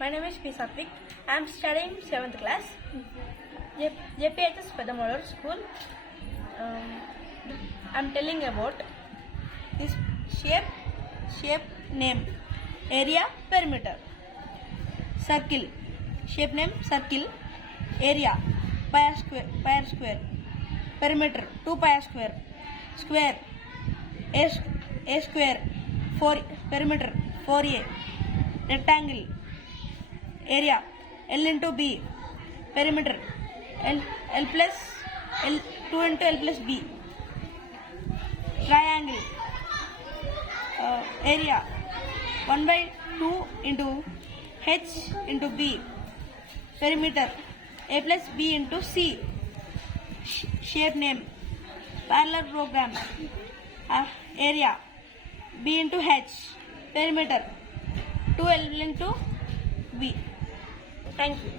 My name is P. Satvik. I am studying 7th class. JPHS Pedamolar School. I am telling about this shape name, area, perimeter. Circle, shape name circle, area, pi square, perimeter 2 pi square, square, a square, 4 perimeter 4a, rectangle, area L into B, perimeter L plus L 2 into L plus B, triangle, area 1 by 2 into H into B, perimeter A plus B into C, shape name, parallelogram, area B into H, perimeter 2L into B. Thank you.